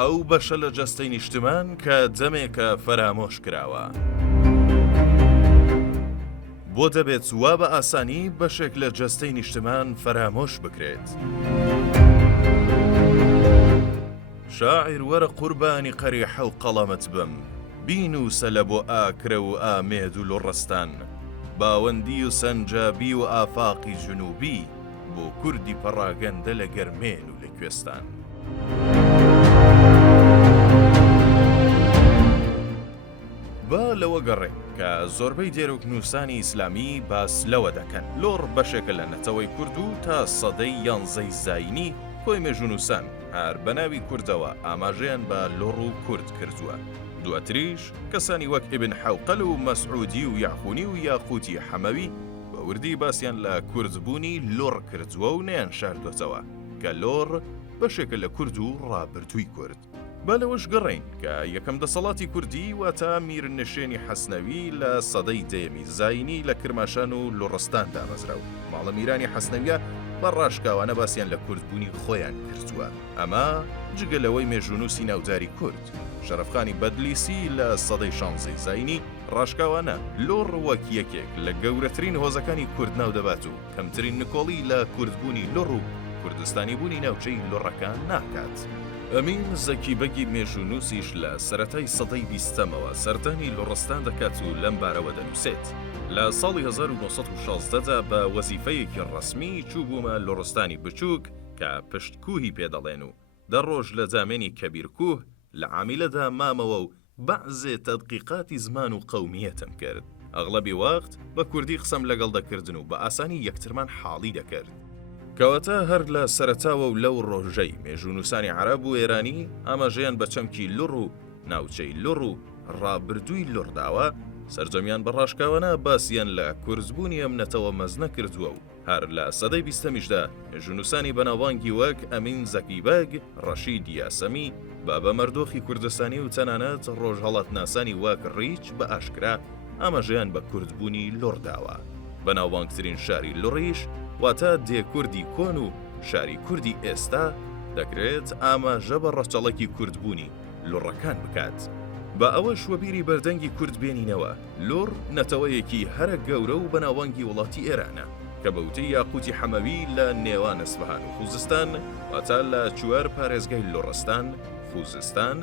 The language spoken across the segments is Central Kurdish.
ئەو بەشە لە جەستەی نیشتمان کە جەمێکە فەرامۆش کراوە. بۆ دەبێت وا بە ئاسانی بەشێک لە جەستەی نیشتمان فەرامۆش بکرێت. شاعر وەرە قوربانی قەریحە و قەڵەمت بم، بینوسە لە بۆ ئاکرە و ئامێد و لۆڕستان، باوەندی و سەنجابی و ئافاقی جنوبی بۆ کوردی پەڕاگەندە لە گەرمێن و لە کوێستان. با لەوە گەڕێن کە زۆربەی دێرۆک نووسانی ئیسلامی باس لەوە دەکەن لۆڕ بەشێکە لە نەتەوەی کورد و تا سەدەی 11ی زاینی کۆی مێژوونووسان هەر بەناوی کوردەوە ئاماژەیان بە لۆڕ و کورد کردووە. دواتریش کەسانی وەک ئیبن حەوقەل و مەسعودی و یاخونی و یاقوتی حەمەوی بە وردی باسییان لە کوردبوونی لۆڕ کردووە و نەیان شاردوێتەوە کە لۆڕ بەشێکە لە کورد و ڕابردووی کورد. با لەوەش گەڕین کە یەکەم دەسەڵاتی کوردی واتە میرنشێنی حەسنەوی لە سەدەی دەیەمی زاینی لە کرماشان و لۆڕستاندا بەزرا و ماڵە میرانی حەسنەویە بە ڕاشکاوانە باسییان لە کوردبوونی خۆیان کردووە. ئەمە جگە لەوەی مێژوونووسی ناوداری کورد شەرەفخانی بەدلیسی لە سەدەی 16ی زاینی ڕاشکاوانە لۆڕ وەک یەکێک لە گەورەترین هۆزەکانی کورد ناو دەبات و کەمترین نکۆڵی لە کوردبوونی لۆڕ و کوردستانی بوونی ناوچەی لۆڕەکان ناکات. ئەمین زەکی بەگی مێژوونووسیش لە سەرەتای سەدەی 20ەمەوە سەردانی لۆڕستان دەکات و لەم بارەوە دەنووسێت. لە ساڵی 1916دا بە وەزیفەیەکی ڕەسمی چوو بوومە لۆڕستانی بچووک کە پشتکوهی پێدەڵێن و دەڕۆژ لە جامێنی کەبیرکوه لە عامیلەدا مامەوە و بەعزێ تەدقیقاتی زمان و قەومیەتم کرد. ئەغڵەبی وەخت بە کوردی قسەم لەگەڵ دەکردن و بە ئاسانی یەکترمان حاڵی دەکرد. کەواتە هەر لە سەرەتاوە و لەو ڕۆژەی مێژوونووسانی عەرەب و ئێرانی ئاماژەیان بە چەمکی لۆڕ و ناوچەی لۆڕ و ڕابردووی لۆڕداوە سەرجەمیان بە ڕاشکاوانە باسییان لە کورزبوونی ئەم نەتەوە مەزنە کردووە و هەر لە سەدەی 20میشدا مێژوونووسانی بەناوبانگی وەک ئەمین زەکیبەگ، ڕەشید یاسەمی، بابە مەردۆخی کوردستانی و تەنانەت ڕۆژهەڵاتناسانی وەک ڕیچ بە ئاشکرا ئاماژەیان بە کوردبوونی لۆڕداوە. بەناوبانگترین شاری لۆڕیش واتە دێکوردی کۆن و شاری کوردی ئێستا دەکرێت ئاماژە بە ڕەچەڵەکی کوردبوونی لۆڕەکان بکات. بە ئەوە شوەبیری بەردەنگی کورد بێنینەوە لۆڕ نەتەوەیەکی هەرە گەورە و بەناوبانگی وڵاتی ئێرانە کە بەوتەی یاقوتی حەمەوی لە نێوان ئەسفەهان و خوزستان واتە لە چوار پارێزگای لۆڕستان، خوزستان،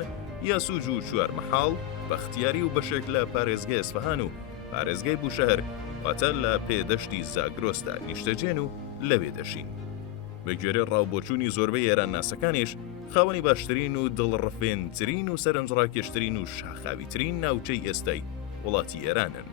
یاسوج و چوار مەحاڵ بەختیاری و بەشێک لە پارێزگای ئەسفەهان و پارێزگای بوشەهر واتە لە پێدەشتی زاگرۆسدا نیشتەجێن و لەوێ دەشین. بە گوێرەی ڕاوبۆچوونی زۆربەی ئێران ناسەکانیش خاوەنی باشترین و دڵڕفێنترین و سەرنجڕاکێشترین و شاخاویترین ناوچەی ئێستای وڵاتی ئێرانن.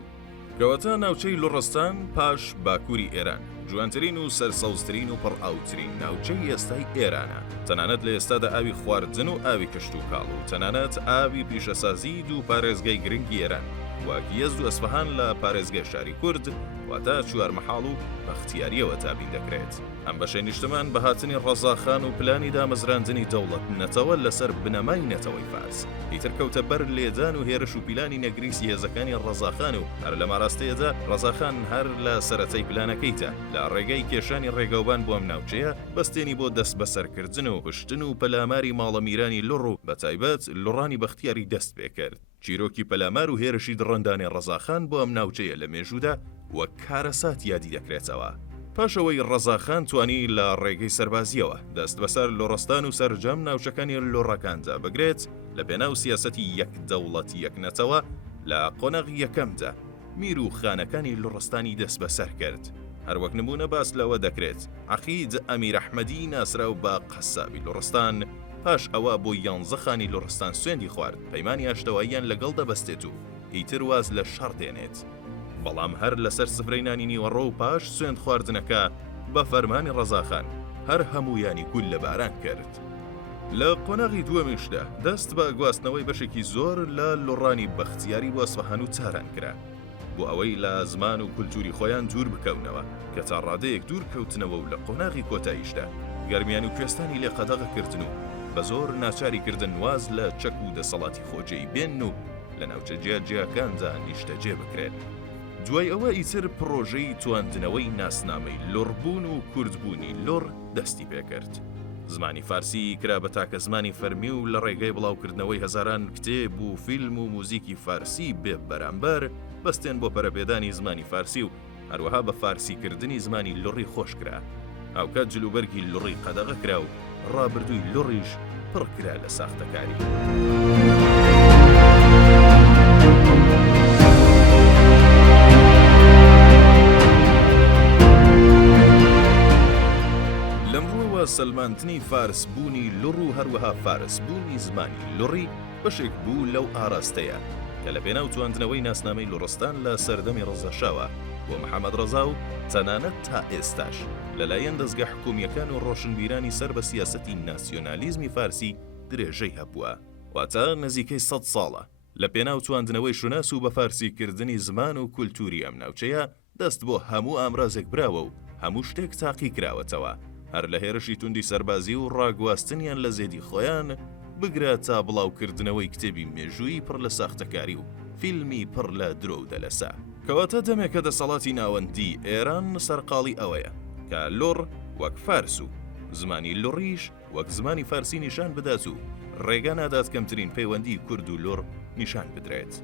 کەواتە ناوچەی لۆڕستان پاش باکووری ئێران جوانترین و سەرسەوزترین و پڕئاوترین ناوچەی ئێستای ئێرانە. تەنانەت لە ئێستادا ئاوی خواردن و ئاوی کشت و کاڵ و تەنانەت ئاوی پیشەسازی دوو پارێزگای گرنگی ئێران وەک یەزد و ئەسفەهان لە پارێزگای شاری کورد واتە چوار مەحاڵ و بەختیاریەوە تابین دەکرێت. ئەم بەشەی نیشتمان بە هاتنی ڕەزاخان و پلانی دامەزراندنی دەوڵەت نەتەوە لەسەر بنەمای نەتەوەی فارس ئیتر کەوتە بەر لێدان و هێرش و پیلانی نەگریسی هێزەکانی ڕەزاخان و هەر لە ماراستەیەدا ڕەزاخان هەر لە سەرەتای پلانەکەیدا لە ڕێگەی کێشانی ڕێگەوبان بۆ ئەم ناوچەیە بەستێنی بۆ دەست بەسەرکردن و هشتن و پەلاماری ماڵە میرانی لۆڕ و بەتایبەت لۆڕانی بەختیاری دەست پێ کرد. چیرۆکی پەلامار و هێرشی دڕندانی ڕەزاخان بۆ ئەم ناوچەیە لە مێژوودا وەک کارەسات یادی دەکرێتەوە. پاشەوەی ڕەزاخان توانی لە ڕێگەی سەربازیەوە دەست بەسەر لۆڕستان و سەرجەم ناوچەکانی لۆڕەکاندا بگرێت لە پێناو سیاسەتی یەک دەوڵەت یەک نەتەوە لە قۆنەغی یەکەمدا میر و خانەکانی لۆڕستانی دەست بەسەر کرد. هەروەک نمونە باس لەوە دەکرێت عەقید ئەمیر ئەحمەدی ناسراو بە قەسابی لۆڕستان پاش ئەوە بۆ 11 خانی لۆڕستان سوێندی خوارد پەیمانی ئاشتەواییان لەگەڵ دەبەستێت و ئیتر واز لە شەڕ دێنێت. بەڵام هەر لەسەر سفرەی نانی نیوەڕۆ و پاش سوێند خواردنەکە بە فەرمانی ڕەزاخان هەر هەموویانی گول لە باران کرد. لە قۆناغی دووەمیشدا دەست بە گواستنەوەی بەشێکی زۆر لە لۆڕانی بەختیاری بۆ ئەسفەهان و چاران کرا بۆ ئەوەی لە زمان و کولتوری خۆیان دوور بکەونەوە کە تا ڕادەیەک دوور کەوتنەوە و لە قۆناغی کۆتاییشدا گەرمیان و کوێستانی لێ قەدەغەکردن و بە زۆر ناچاریکردن واز لە چەک و دەسەڵاتی خۆجێی بێن و لە ناوچە جیاجیاکاندا نیشتەجێ بکرێن. دوای ئەوە ئیتر پرۆژەی تواندنەوەی ناسنامەی لۆڕبوون و کوردبوونی لۆڕ دەستی پێکرد. زمانی فارسی کرا بە تاکە زمانی فەرمی و لە ڕێگەی بڵاوکردنەوەی هەزاران کتێب و فیلم و موزیکی فارسی بێ بەرامبەر بەستێن بۆ پەرەپێدانی زمانی فارسی و هەروەها بە فارسیکردنی زمانی لوڕی خۆشکرا. هاوکات جلوبەرگی لوڕی قەدەغە کرا و ڕابردووی لوڕیش پڕ کرا لە ساختەکاری. سلمانتنی فارس بوونی لوڕ و هەروەها فارس بوونی زمانی لوڕی بەشێک بوو لەو ئاراستەیە کە لە پێناو توانتنەوەی ناسنامەی لوڕستان لە سەردەمی ڕەزاشاوە بۆ محەممەد ڕەزا و تەنانەت تا ئێستاش لەلایەن دەستگا حکومیەکان و ڕۆشنبیرانی سەر بە سیاسەتی ناسیۆنالیزمی فارسی درێژەی هەبووە. واتە نزیکەی 100 ساڵە لە پێناو تواندنەوەی شوناس و بە فارسیکردنی زمان و کولتوری ئەم ناوچەیە دەست بۆ هەموو ئامرازێک براوە و هەموو شتێک تاقی کراوەتەوە، هەر لە هێرشی توندی سەربازی و ڕاگواستنیان لە زێدی خۆیان بگرە تا بڵاوکردنەوەی کتێبی مێژووی پڕ لە ساختەکاری و فیلمی پڕ لە درۆ و دەلەسا. کەواتە دەمێکە دەسەڵاتی ناوەندی ئێران سەرقاڵی ئەوەیە کە لوڕ وەک فارس و زمانی لوڕیش وەک زمانی فارسی نیشان بدات و ڕێگە نادات کەمترین پەیوەندی کورد و لوڕ نیشان بدرێت.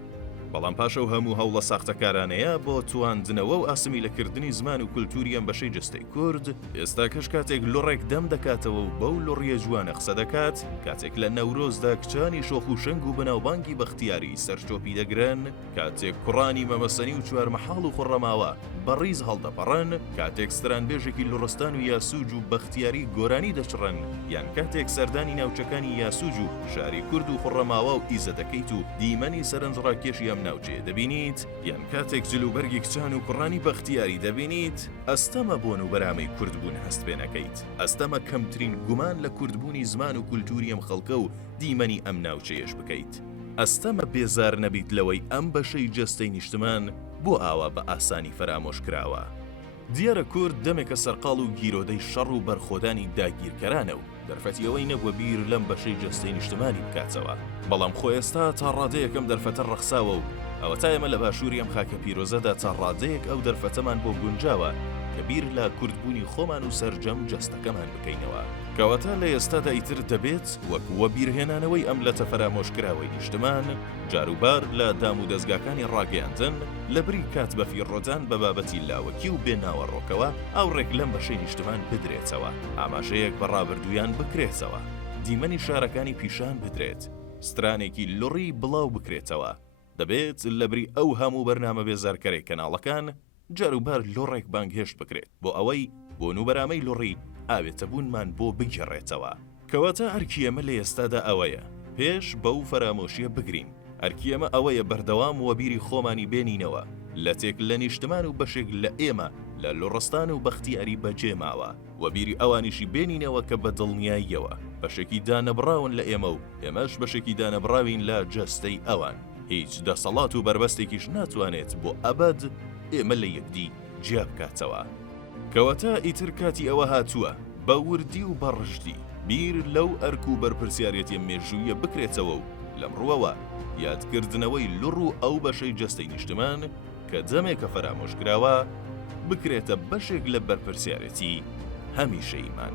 بەڵام پاشەو هەموو هەوڵە ساختەکارانەیە بۆ تواندنەوە و ئاسمی لەکردنی زمان و کولتوری ئەم بەشەی جستەی کورد، ئێستا کەش کاتێک لوڕێک دەم دەکاتەوە و بەو لوڕیە جوانە قسە دەکات، کاتێک لە نەورۆزدا کچانی شۆخ و شەنگ و بەناوبانگی بەختیاری سەرچۆپی دەگرن، کاتێک کوڕانی مەمەسەنی و چوارمەحاڵ و خوڕەماوە بەڕیز هەڵدەپەڕن، کاتێک سترانبێژێکی لوڕستان و یاسوج و بەختیاری گۆرانی دەچڕن، یان کاتێک سەردانی ناوچەکانی یاسوج و شاری کورد و خوڕەماوە و ئیزە دەکەیت و دیمەنی سەرنجڕاکێشی ئەم ناوچێ دەبینیت، یان کاتێک جلوبەرگی کچان و کوڕانی بەختیاری دەبینیت، ئەستەمە بۆن و بەرامەی کوردبوون هەست پێ نەکەیت. ئەستەمە کەمترین گومان لە کوردبوونی زمان و کولتوری ئەم خەڵکە و دیمەنی ئەم ناوچەیەش بکەیت. ئەستەمە بێزار نەبیت لەوەی ئەم بەشەی جەستەی نیشتمان بۆ ئاوا بە ئاسانی فەرامۆش کراوە. دیارە کورد دەمێکە سەرقاڵ و گیرۆدەی شەڕ و بەرخۆدانی داگیرکەرانە و دەرفەتیەوەی نەبووە بیر لەم بەشەی جەستەی نیشتمانی بکاتەوە. بەڵام خۆ ئێستا تا ڕادەیەکەم دەرفەتە ڕەخساوە و ئەوە تا ئێمە لە باشووری ئەم خاکە پیرۆزەدا تا ڕادەیەک ئەو دەرفەتەمان بۆ گونجاوە کە بیر لە کوردبوونی خۆمان و سەرجەم جەستەکەمان بکەینەوە. کەواتە لە ئێستادا ئیتر دەبێت وەکووە بیرهێنانەوەی ئەم لەتە فەرامۆشکراوەی نیشتمان جاروبار لە دام و دەستگاکانی ڕاگەیاندن لە بری کات بە فیڕۆدان بە بابەتی لاوەکی و بێناوەڕۆکەوە ئەو ڕێک لەم بەشەی نیشتمان بدرێتەوە، ئاماژەیەک بە ڕابردوویان بکرێتەوە، دیمەنی شارەکانی پیشان بدرێت، سترانێکی لوڕی بڵاو بکرێتەوە. دەبێت لە بری ئەو هەموو بەرنامە بێزارکەرەی کەناڵەکان جاروبار لوڕێک بانگهێشت بکرێت بۆ ئەوەی بۆ نوبەرامەی لوڕی ئاوێتەبوونمان بۆ بگێڕێتەوە. کەواتە ئەرکی ئێمە لە ئێستادا ئەوەیە پێش بەو فەرامۆشیە بگرین. ئەرکی ئێمە ئەوەیە بەردەوام وەبیری خۆمانی بێنینەوە لە تێک لە نیشتمان و بەشێک لە ئێمە لە لوڕستان و بەختیاری بەجێماوە، وەبیری ئەوانیشی بێنینەوە کە بە دڵنیاییەوە بەشێکی دانەبراون لە ئێمە و ئێمەش بەشێکی دانەبراوین لە جەستەی ئەوان. هیچ دەسەڵات و بربەستێکیش ناتوانێت بۆ ئەبەد ئێمە لە یەکدی جیا بکاتەوە. کەواتە ئیتر کاتی ئەوە هاتووە بە وردی و بەڕژدی بیر لەو ئەرک و بەرپرسیارەتی مێژوویە بکرێتەوە و لەمڕۆوە یادکردنەوەی لوڕ و ئەو بەشەی جەستەی نیشتمان کە جەمێکە فەرامۆشکراوە بکرێتە بەشێک لە بەرپرسیارەتی هەمیشەیمان.